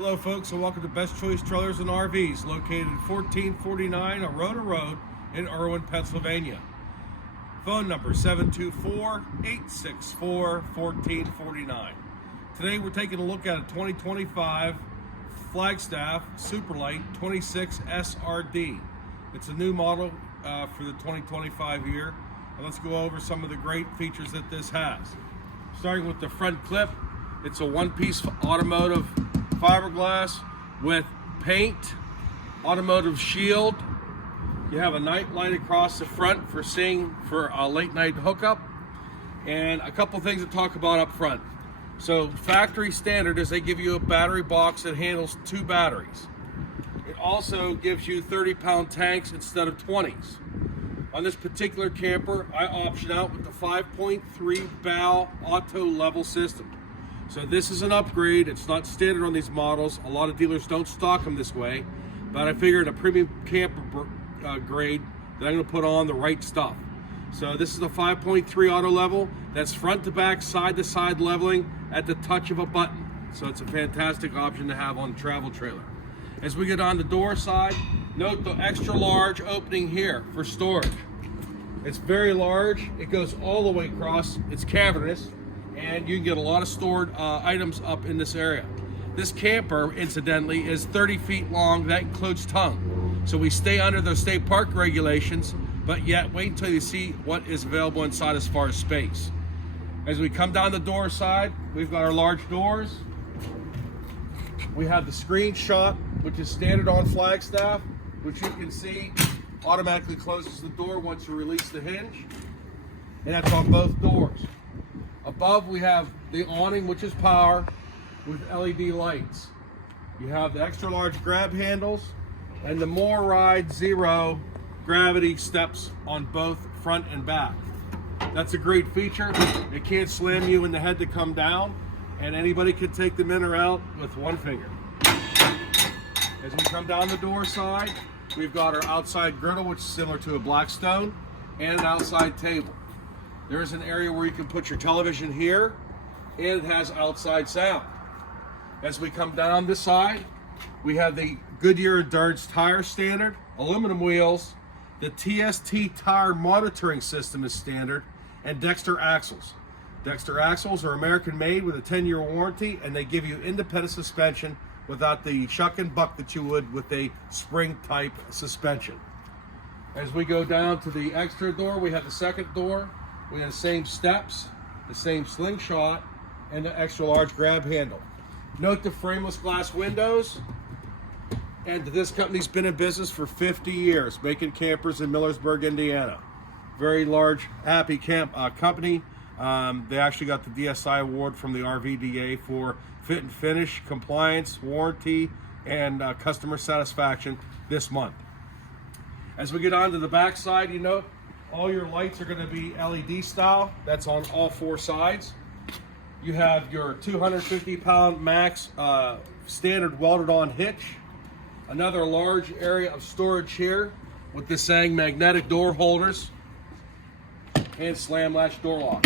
Hello folks, and welcome to Best Choice Trailers and RVs, located at 1449 Arona Road in Irwin, Pennsylvania. Phone number 724-864-1449. Today we're taking a look at a 2025 Flagstaff Super Lite 26 SRD. It's a new model for the 2025 year. And let's go over some of the great features that this has. Starting with the front clip, it's a one-piece automotive fiberglass with paint, automotive shield. You have a night light across the front for seeing for a late night hookup, and a couple things to talk about up front. So factory standard is they give you a battery box that handles 2 batteries. It also gives you 30-pound tanks instead of 20s. On this particular camper, I option out with the 5.3 bow auto level system. So this is an upgrade. It's not standard on these models. A lot of dealers don't stock them this way, but I figured a premium camper grade that I'm going to put on the right stuff. So this is the 5.3 auto level. That's front to back, side to side leveling at the touch of a button. So it's a fantastic option to have on a travel trailer. As we get on the door side, note the extra large opening here for storage. It's very large. It goes all the way across. It's cavernous, and you can get a lot of stored items up in this area. This camper, incidentally, is 30 feet long. That includes tongue. So we stay under the state park regulations, but yet wait until you see what is available inside as far as space. As we come down the door side, we've got our large doors. We have the screenshot, which is standard on Flagstaff, which you can see automatically closes the door once you release the hinge. And that's on both doors. Above we have the awning, which is power with LED lights. You have the extra large grab handles and the More Ride Zero gravity steps on both front and back. That's a great feature. It can't slam you in the head to come down, and anybody can take them in or out with one finger. As we come down the door side, we've got our outside griddle, which is similar to a Blackstone, and an outside table. There's an area where you can put your television here, and it has outside sound. As we come down this side, we have the Goodyear Endurance tire standard, aluminum wheels, the TST tire monitoring system is standard, and Dexter axles. Dexter axles are American made with a 10-year warranty, and they give you independent suspension without the shuck and buck that you would with a spring type suspension. As we go down to the extra door, we have the second door. We have the same steps, the same slingshot, and the extra large grab handle. Note the frameless glass windows. And this company's been in business for 50 years, making campers in Millersburg, Indiana. Very large, happy company. They actually got the DSI award from the RVDA for fit and finish, compliance, warranty, and customer satisfaction this month. As we get on to the back side, you know, all your lights are going to be LED style. That's on all 4 sides. You have your 250-pound max standard welded on hitch. Another large area of storage here with the saying magnetic door holders and slam latch door lock.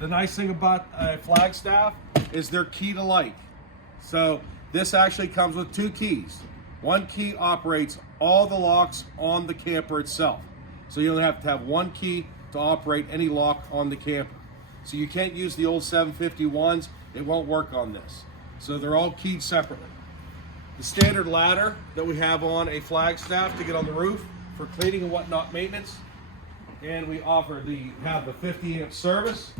The nice thing about Flagstaff is their key to light. So this actually comes with 2 keys. One key operates all the locks on the camper itself. So you only have to have 1 key to operate any lock on the camper. So you can't use the old 751s. It won't work on this. So they're all keyed separately. The standard ladder that we have on a Flagstaff to get on the roof for cleaning and whatnot maintenance. And we have the 50-amp service.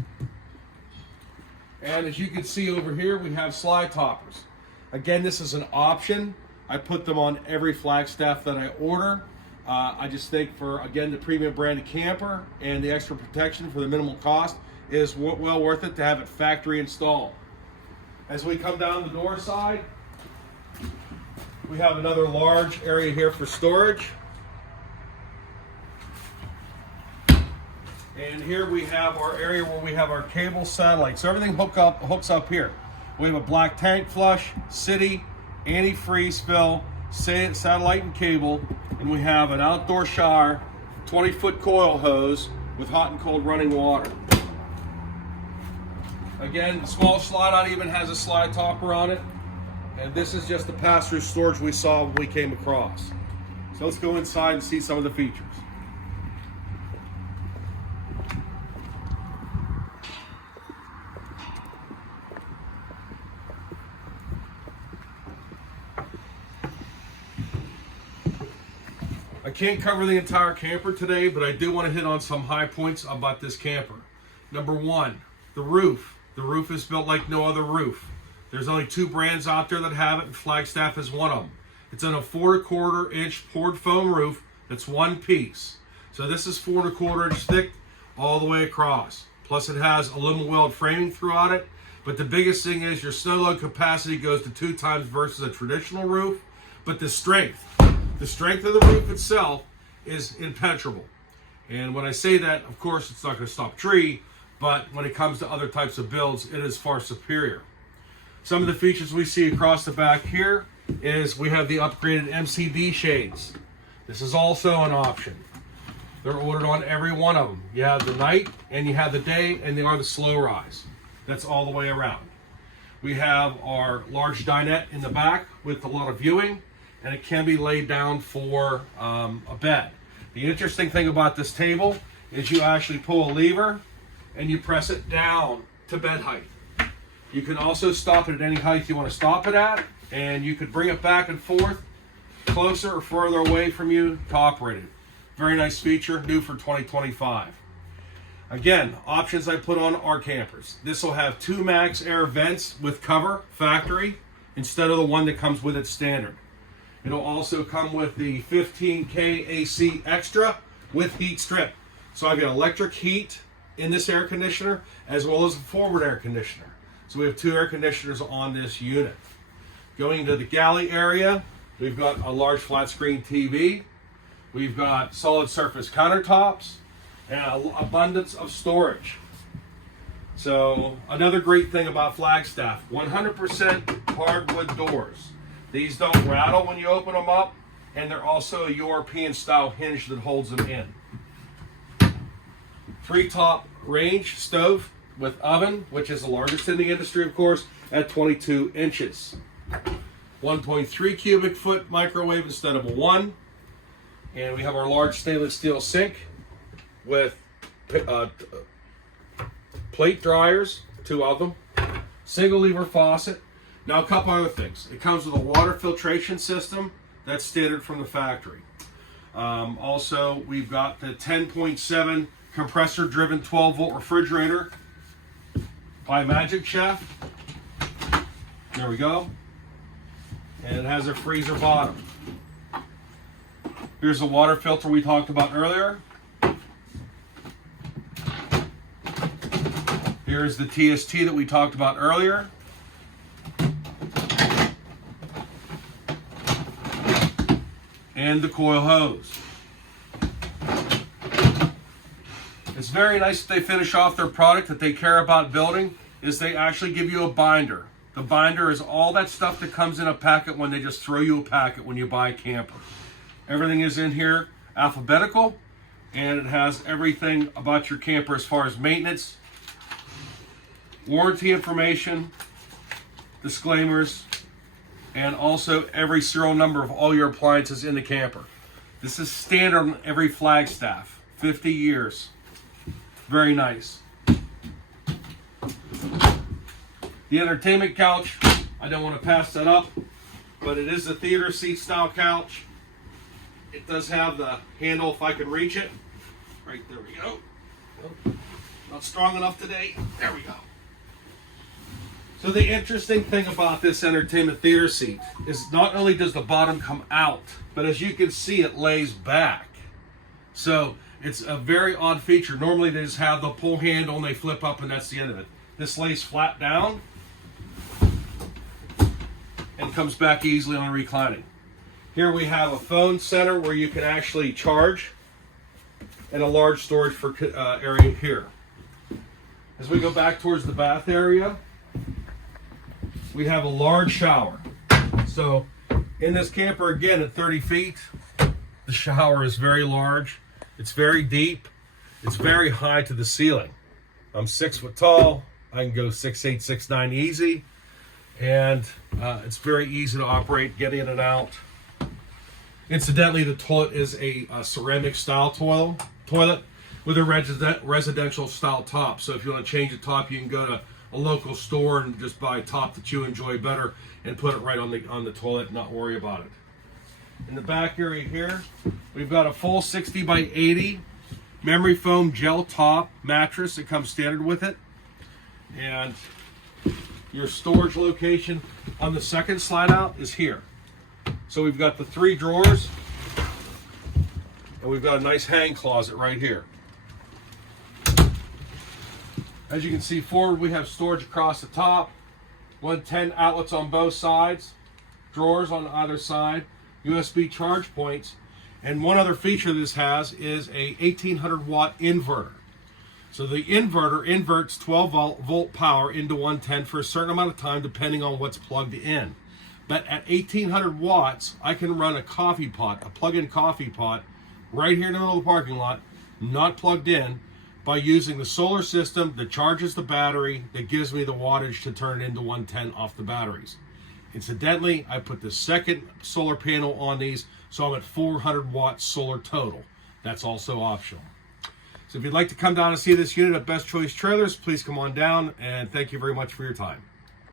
And as you can see over here, we have slide toppers. Again, this is an option. I put them on every Flagstaff that I order. I just think for, again, the premium branded camper and the extra protection for the minimal cost is well worth it to have it factory installed. As we come down the door side, we have another large area here for storage. And here we have our area where we have our cable satellite. So everything hooks up here. We have a black tank flush, city, antifreeze fill, satellite and cable, and we have an outdoor shower, 20-foot coil hose with hot and cold running water. Again, the small slide out even has a slide topper on it. And this is just the pass-through storage we saw when we came across. So let's go inside and see some of the features. I can't cover the entire camper today, but I do want to hit on some high points about this camper. Number one, the roof. The roof is built like no other roof. There's only 2 brands out there that have it, and Flagstaff is one of them. It's on a 4¼ inch poured foam roof that's one piece. So this is 4¼ inch thick all the way across. Plus it has aluminum weld framing throughout it. But the biggest thing is your snow load capacity goes to 2 times versus a traditional roof. But the strength of the roof itself is impenetrable. And when I say that, of course, it's not going to stop a tree, but when it comes to other types of builds, it is far superior. Some of the features we see across the back here is we have the upgraded MCD shades. This is also an option. They're ordered on every one of them. You have the night and you have the day, and they are the slow rise. That's all the way around. We have our large dinette in the back with a lot of viewing, and it can be laid down for a bed. The interesting thing about this table is you actually pull a lever and you press it down to bed height. You can also stop it at any height you want to stop it at, and you could bring it back and forth closer or further away from you to operate it. Very nice feature, new for 2025. Again, options I put on our campers. This will have 2 max air vents with cover, factory, instead of the one that comes with it standard. It'll also come with the 15K AC extra with heat strip. So I've got electric heat in this air conditioner as well as a forward air conditioner. So we have 2 air conditioners on this unit. Going into the galley area, we've got a large flat screen TV. We've got solid surface countertops and an abundance of storage. So another great thing about Flagstaff, 100% hardwood doors. These don't rattle when you open them up, and they're also a European style hinge that holds them in. 3 top range stove with oven, which is the largest in the industry, of course, at 22 inches. 1.3 cubic foot microwave instead of a 1. And we have our large stainless steel sink with plate dryers, 2 of them. Single lever faucet. Now a couple other things. It comes with a water filtration system that's standard from the factory. Also, we've got the 10.7 compressor driven 12-volt refrigerator by Magic Chef. There we go. And it has a freezer bottom. Here's the water filter we talked about earlier. Here's the TST that we talked about earlier. And the coil hose. It's very nice that they finish off their product that they care about building, is they actually give you a binder. The binder is all that stuff that comes in a packet when they just throw you a packet when you buy a camper. Everything is in here alphabetical, and it has everything about your camper as far as maintenance, warranty information, disclaimers, and also every serial number of all your appliances in the camper. This is standard on every Flagstaff, 50 years. Very nice. The entertainment couch, I don't want to pass that up, but it is a theater seat style couch. It does have the handle if I can reach it. Right there we go. Not strong enough today. There we go. So the interesting thing about this entertainment theater seat is not only does the bottom come out, but as you can see, it lays back. So it's a very odd feature. Normally they just have the pull handle and they flip up and that's the end of it. This lays flat down and comes back easily on reclining. Here we have a phone center where you can actually charge, and a large storage for area here. As we go back towards the bath area, we have a large shower. So in this camper, again, at 30 feet, the shower is very large. It's very deep. It's very high to the ceiling. I'm 6 foot tall. I can go 6'8", 6'9" easy. and it's very easy to operate, get in and out. Incidentally, the toilet is a ceramic style toilet with a residential style top. So if you want to change the top, you can go to a local store and just buy a top that you enjoy better and put it right on the toilet and not worry about it. In the back area here, we've got a full 60 by 80 memory foam gel top mattress that comes standard with it. And your storage location on the second slide out is here. So we've got the 3 drawers, and we've got a nice hang closet right here. As you can see forward, we have storage across the top, 110 outlets on both sides, drawers on either side, USB charge points, and one other feature this has is a 1800 watt inverter. So the inverter inverts 12 volt power into 110 for a certain amount of time depending on what's plugged in. But at 1800 watts, I can run a coffee pot, a plug-in coffee pot, right here in the middle of the parking lot, not plugged in, by using the solar system that charges the battery, that gives me the wattage to turn it into 110 off the batteries. Incidentally, I put the second solar panel on these, so I'm at 400 watts solar total. That's also optional. So if you'd like to come down and see this unit at Best Choice Trailers, please come on down, and thank you very much for your time.